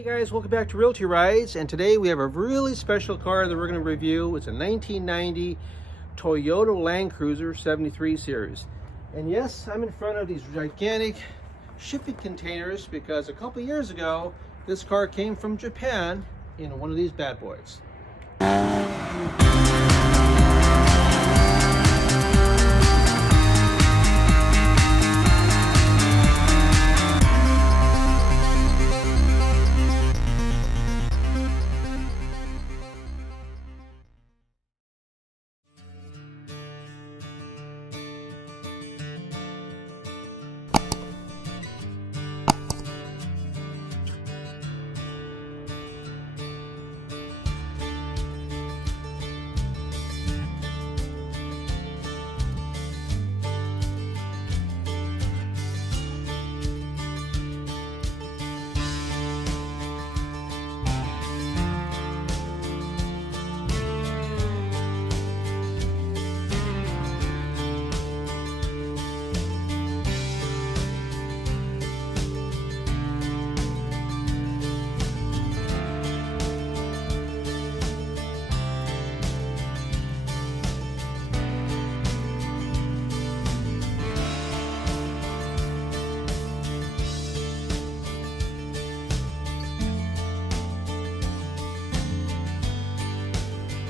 Hey guys, welcome back to Realty Rides, and today we have a really special car that we're going to review. It's a 1990 Toyota Landcruiser 73 series. And yes, I'm in front of these gigantic shipping containers because a couple years ago this car came from Japan in one of these bad boys.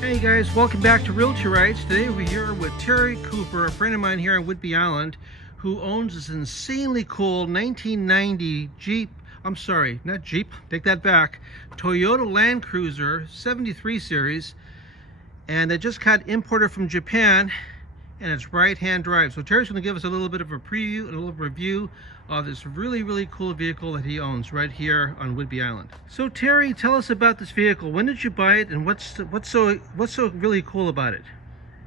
Hey guys, welcome back to Realty Rides. Today we're here with Terry Cooper, a friend of mine here on Whidbey Island, who owns this insanely cool 1990 Toyota Landcruiser 73 series, and it just got imported from Japan, and it's right-hand drive. So Terry's going to give us a little bit of a preview and a little review of this really cool vehicle that he owns right here on Whidbey Island. So Terry, tell us about this vehicle. When did you buy it, and what's so really cool about it?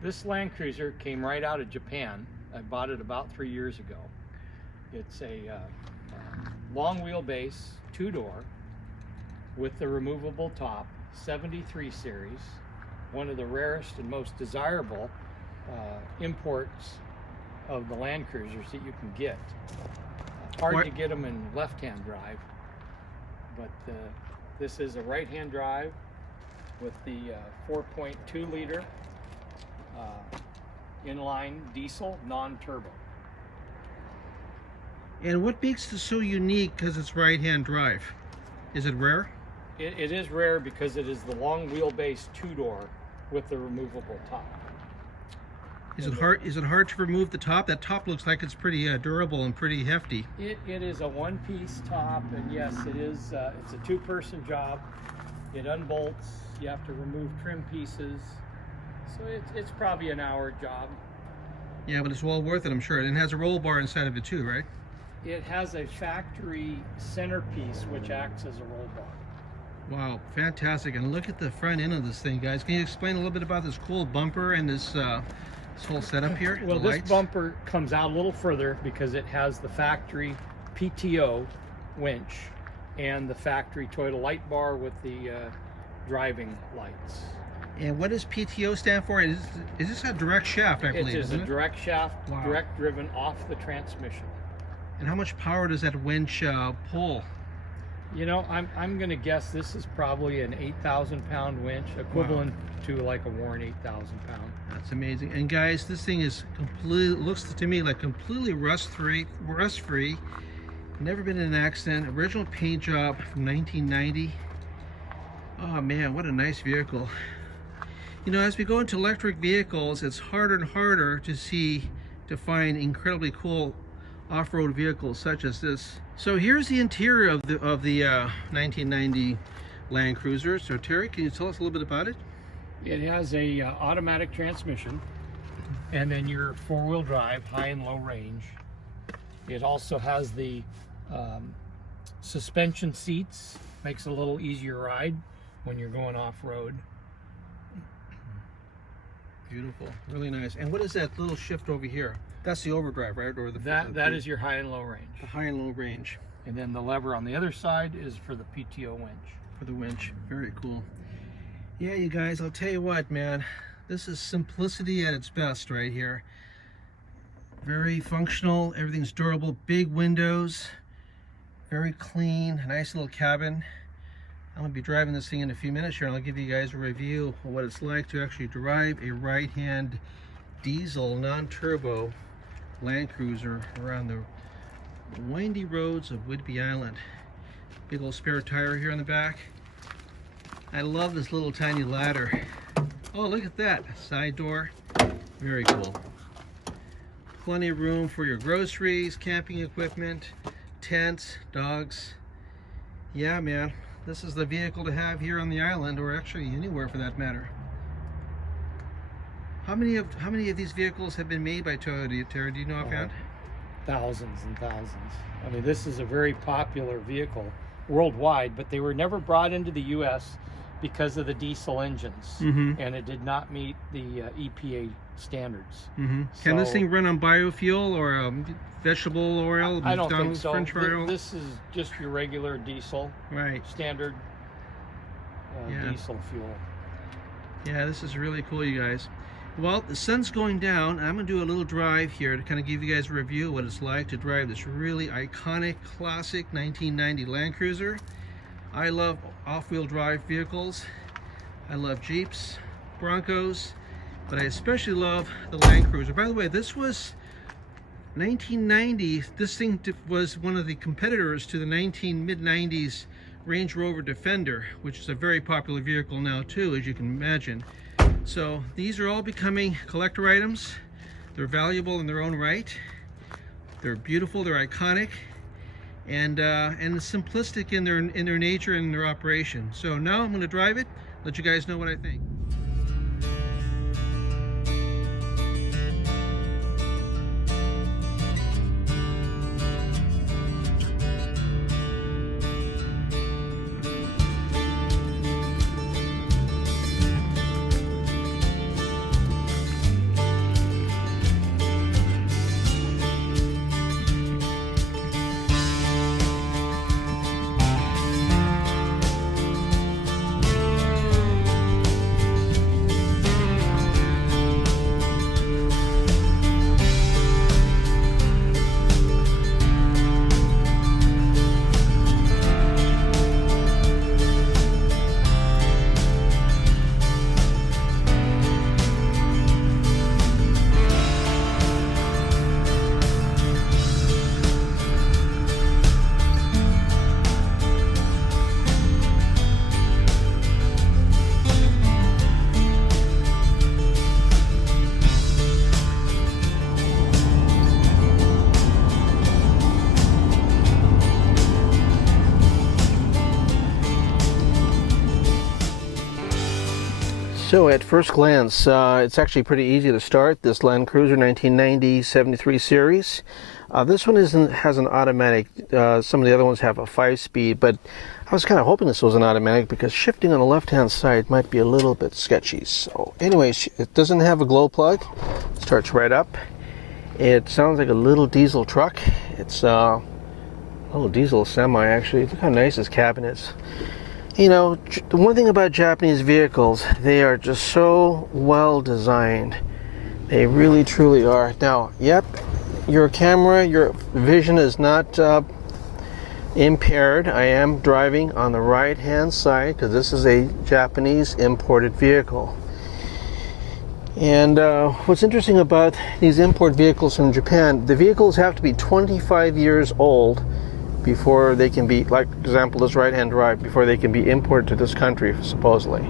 This Landcruiser came right out of Japan. I bought it about 3 years ago. It's a long wheelbase, two-door, with the removable top, 73 series, one of the rarest and most desirable imports of the Landcruisers that you can get. Hard to get them in left-hand drive, but this is a right-hand drive with the 4.2 liter inline diesel non-turbo. And what makes this so unique because it's right-hand drive? Is it rare? It is rare because it is the long wheelbase two-door with the removable top. Is it hard to remove the top? That top looks like it's pretty durable and pretty hefty. It is a one-piece top, and yes, it is. It's a two-person job. It unbolts. You have to remove trim pieces, so it's probably an hour job. Yeah, but it's well worth it, I'm sure. And it has a roll bar inside of it too, right? It has a factory centerpiece which acts as a roll bar. Wow, fantastic! And look at the front end of this thing, guys. Can you explain a little bit about this cool bumper and this whole setup here? Well, this bumper comes out a little further because it has the factory PTO winch and the factory Toyota light bar with the driving lights. And what does PTO stand for? Is this a direct shaft, I believe? It is a direct shaft, wow. Direct driven off the transmission. And how much power does that winch pull? You know, I'm going to guess this is probably an 8,000-pound winch, equivalent to like a Warren 8,000 pound. That's amazing. And guys, this thing is looks to me like completely rust free. Never been in an accident. Original paint job from 1990. Oh man, what a nice vehicle. You know, as we go into electric vehicles, it's harder and harder to find incredibly cool off-road vehicles such as this. So here's the interior of the 1990 Landcruiser. So Terry, can you tell us a little bit about it? It has a automatic transmission, and then your four-wheel drive, high and low range. It also has the suspension seats, makes it a little easier ride when you're going off-road. Beautiful, really nice. And what is that little shift over here? That's the overdrive, right? Or that is your high and low range. The high and low range. And then the lever on the other side is for the PTO winch. For the winch, very cool. Yeah, you guys, I'll tell you what, man. This is simplicity at its best right here. Very functional, everything's durable, big windows, very clean, nice little cabin. I'm going to be driving this thing in a few minutes here, and I'll give you guys a review of what it's like to actually drive a right-hand diesel non-turbo Landcruiser around the windy roads of Whidbey Island. Big old spare tire here on the back. I love this little tiny ladder. Oh, look at that side door. Very cool. Plenty of room for your groceries, camping equipment, tents, dogs. Yeah, man, this is the vehicle to have here on the island, or actually anywhere for that matter. How many of these vehicles have been made by Toyota, Terry? Do you know offhand? Thousands and thousands. I mean, this is a very popular vehicle worldwide, but they were never brought into the U.S. because of the diesel engines, and it did not meet the EPA standards. Can this thing run on biofuel or vegetable oil? I don't think so. French oil? This is just your regular diesel, right? Standard diesel fuel. Yeah, this is really cool, you guys. Well, the sun's going down. I'm going to do a little drive here to kind of give you guys a review of what it's like to drive this really iconic, classic 1990 Landcruiser. I love off-wheel drive vehicles. I love Jeeps, Broncos, but I especially love the Landcruiser. By the way, this was 1990. This thing was one of the competitors to the mid-90s Range Rover Defender, which is a very popular vehicle now too, as you can imagine. So these are all becoming collector items. They're valuable in their own right. They're beautiful, they're iconic, and simplistic in their nature and their operation. So now I'm going to drive it, let you guys know what I think. So at first glance, it's actually pretty easy to start. This Landcruiser 1990 73 series. This one has an automatic. Some of the other ones have a 5-speed, but I was kind of hoping this was an automatic because shifting on the left-hand side might be a little bit sketchy. So anyways, it doesn't have a glow plug. It starts right up. It sounds like a little diesel truck. It's a little diesel semi, actually. Look how nice this cabin is. You know, the one thing about Japanese vehicles, they are just so well designed. They really truly are. Now, yep, your camera, your vision is not impaired. I am driving on the right hand side because this is a Japanese imported vehicle. And what's interesting about these import vehicles from Japan, the vehicles have to be 25 years old before they can be, like example, this right-hand drive, before they can be imported to this country, supposedly.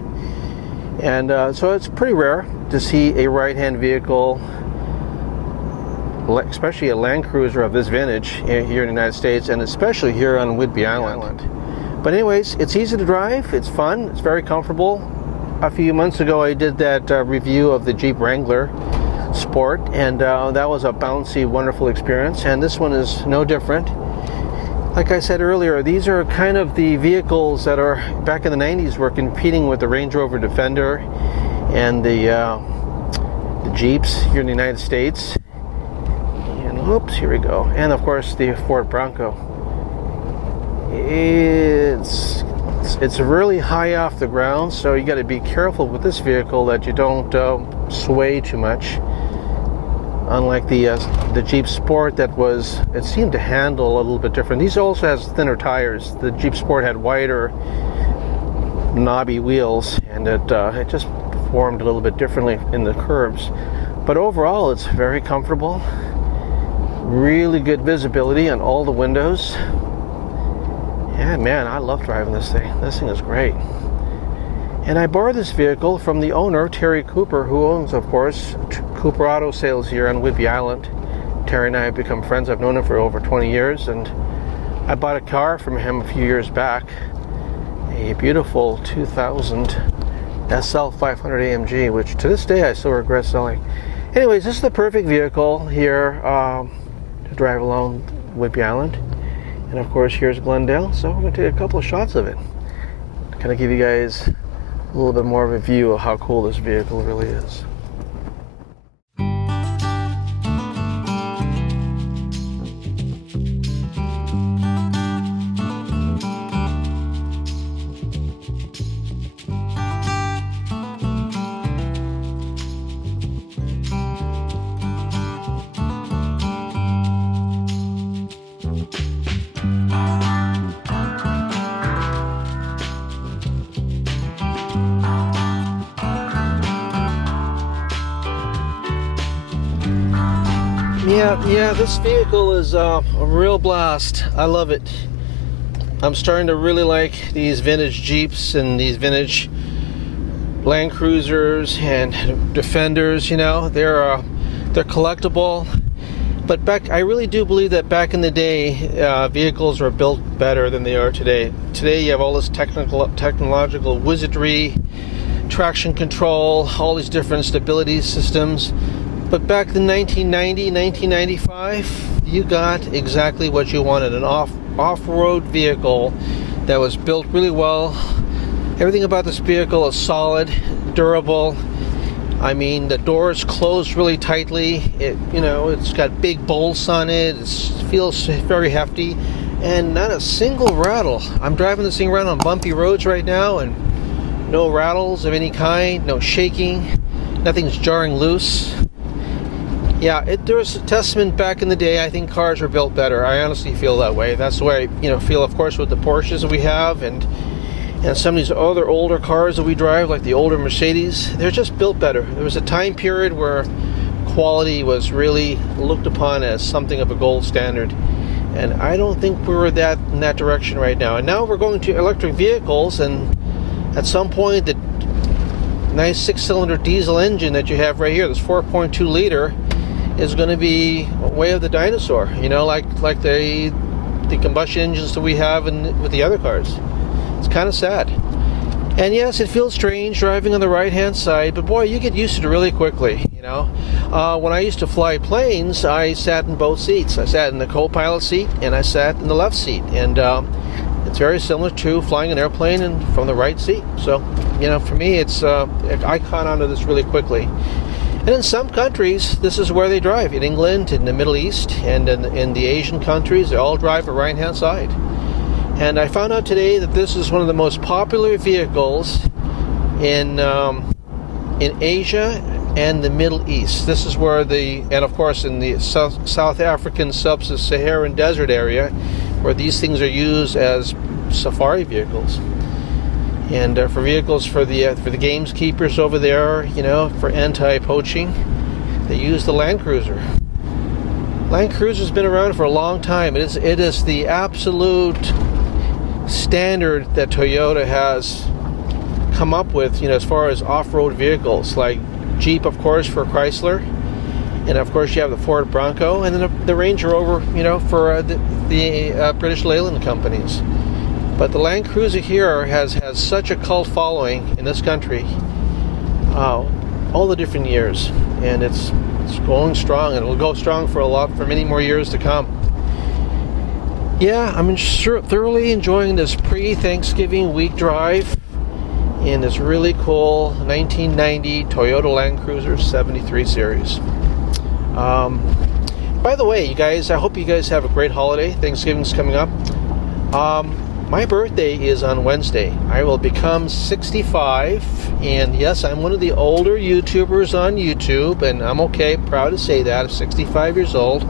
And so it's pretty rare to see a right-hand vehicle, especially a Landcruiser of this vintage here in the United States, and especially here on Whidbey Island. But anyways, it's easy to drive, it's fun, it's very comfortable. A few months ago I did that review of the Jeep Wrangler Sport, and that was a bouncy, wonderful experience, and this one is no different. Like I said earlier, these are kind of the vehicles that are, back in the 90s, were competing with the Range Rover Defender and the Jeeps here in the United States. And oops, here we go. And of course the Ford Bronco. It's really high off the ground, so you got to be careful with this vehicle that you don't sway too much. Unlike the Jeep Sport, it seemed to handle a little bit different. These also has thinner tires. The Jeep Sport had wider knobby wheels, and it just performed a little bit differently in the curves. But overall, it's very comfortable. Really good visibility on all the windows. Yeah, man, I love driving this thing. This thing is great. And I borrowed this vehicle from the owner, Terry Cooper, who owns, of course, Cooper Auto Sales here on Whidbey Island. Terry and I have become friends. I've known him for over 20 years, and I bought a car from him a few years back. A beautiful 2000 SL 500 AMG, which to this day I still regret selling. Anyways, this is the perfect vehicle here to drive along Whidbey Island. And of course, here's Glendale. So we're going to take a couple of shots of it to kind of give you guys a little bit more of a view of how cool this vehicle really is. Yeah, this vehicle is a real blast. I love it. I'm starting to really like these vintage Jeeps and these vintage Landcruisers and Defenders. You know, they're collectible. But I really do believe that back in the day, vehicles were built better than they are today. Today, you have all this technological wizardry, traction control, all these different stability systems. But back in 1990, 1995, you got exactly what you wanted, an off-road vehicle that was built really well. Everything about this vehicle is solid, durable. I mean, the doors close really tightly. It's got big bolts on it. It feels very hefty, and not a single rattle. I'm driving this thing around on bumpy roads right now, and no rattles of any kind, no shaking, nothing's jarring loose. Yeah, there was a testament back in the day. I think cars were built better. I honestly feel that way. That's the way I feel, of course, with the Porsches that we have and some of these other older cars that we drive, like the older Mercedes. They're just built better. There was a time period where quality was really looked upon as something of a gold standard. And I don't think we're in that direction right now. And now we're going to electric vehicles, and at some point the nice 6-cylinder diesel engine that you have right here, this 4.2 liter, is going to be way of the dinosaur, like the combustion engines that we have with the other cars. It's kind of sad. And yes, it feels strange driving on the right-hand side, but boy, you get used to it really quickly. When I used to fly planes, I sat in both seats. I sat in the co-pilot seat and I sat in the left seat, and it's very similar to flying an airplane and from the right seat. So, for me, I caught onto this really quickly. And in some countries, this is where they drive. In England, in the Middle East, and in the Asian countries, they all drive a right-hand side. And I found out today that this is one of the most popular vehicles in Asia and the Middle East. This is where and of course in the South African sub-Saharan desert area, where these things are used as safari vehicles. And for vehicles for the gamekeepers over there, for anti-poaching, they use the Landcruiser. Landcruiser's been around for a long time. It is the absolute standard that Toyota has come up with, as far as off-road vehicles, like Jeep, of course, for Chrysler, and of course you have the Ford Bronco, and then the Range Rover, for the British Leyland companies. But the Landcruiser here has such a cult following in this country, all the different years, and it's going strong, and it will go strong for many more years to come. Yeah, I'm thoroughly enjoying this pre-Thanksgiving week drive in this really cool 1990 Toyota Landcruiser 73 series. By the way, you guys, I hope you guys have a great holiday. Thanksgiving's coming up. My birthday is on Wednesday. I will become 65, and yes, I'm one of the older YouTubers on YouTube, and I'm proud to say that. I'm 65 years old.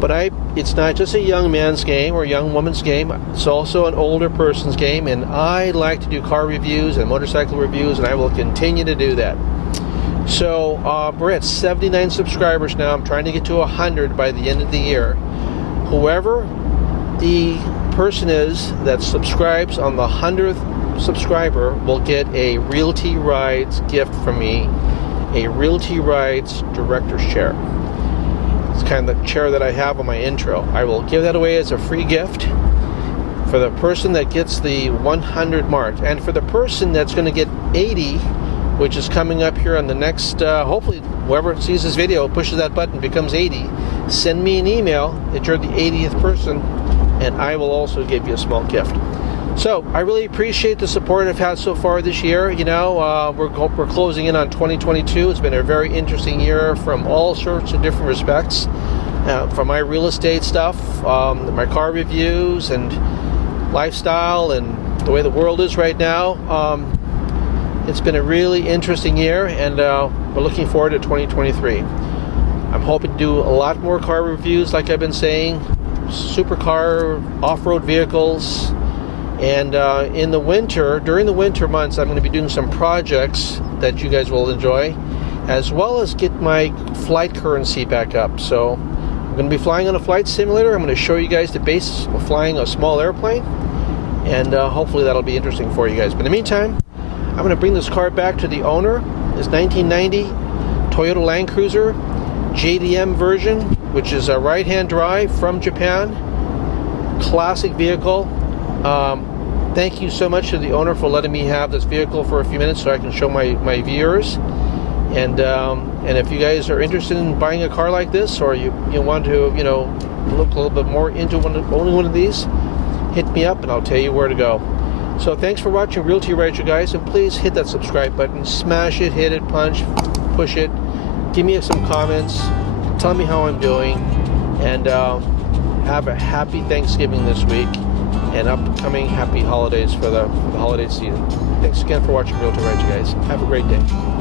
But it's not just a young man's game or a young woman's game. It's also an older person's game, and I like to do car reviews and motorcycle reviews, and I will continue to do that. So we're at 79 subscribers now. I'm trying to get to 100 by the end of the year. Whoever the person is that subscribes on the 100th subscriber will get a Realty Rides gift from me, a Realty Rides director's chair. It's kind of the chair that I have on my intro. I will give that away as a free gift for the person that gets the 100 mark, and for the person that's going to get 80, which is coming up here on the next, hopefully whoever sees this video pushes that button, becomes 80, send me an email that you're the 80th person, and I will also give you a small gift. So I really appreciate the support I've had so far this year. You know, we're closing in on 2022. It's been a very interesting year from all sorts of different respects, from my real estate stuff, my car reviews, and lifestyle, and the way the world is right now. It's been a really interesting year, and we're looking forward to 2023. I'm hoping to do a lot more car reviews, like I've been saying, supercar, off-road vehicles, and in the winter, during the winter months, I'm going to be doing some projects that you guys will enjoy, as well as get my flight currency back up. So I'm going to be flying on a flight simulator. I'm going to show you guys the basics of flying a small airplane, and hopefully that'll be interesting for you guys. But in the meantime, I'm going to bring this car back to the owner. It's 1990 Toyota Landcruiser JDM version, which is a right-hand drive from Japan. Classic vehicle. Thank you so much to the owner for letting me have this vehicle for a few minutes so I can show my viewers. And if you guys are interested in buying a car like this, or you want to, you know, look a little bit more into owning one of these, hit me up and I'll tell you where to go. So thanks for watching Realty Rides, you guys, and please hit that subscribe button, smash it, hit it, punch, push it, give me some comments, tell me how I'm doing, and have a happy Thanksgiving this week, and upcoming happy holidays for the holiday season. Thanks again for watching Realty Rides, you guys. Have a great day.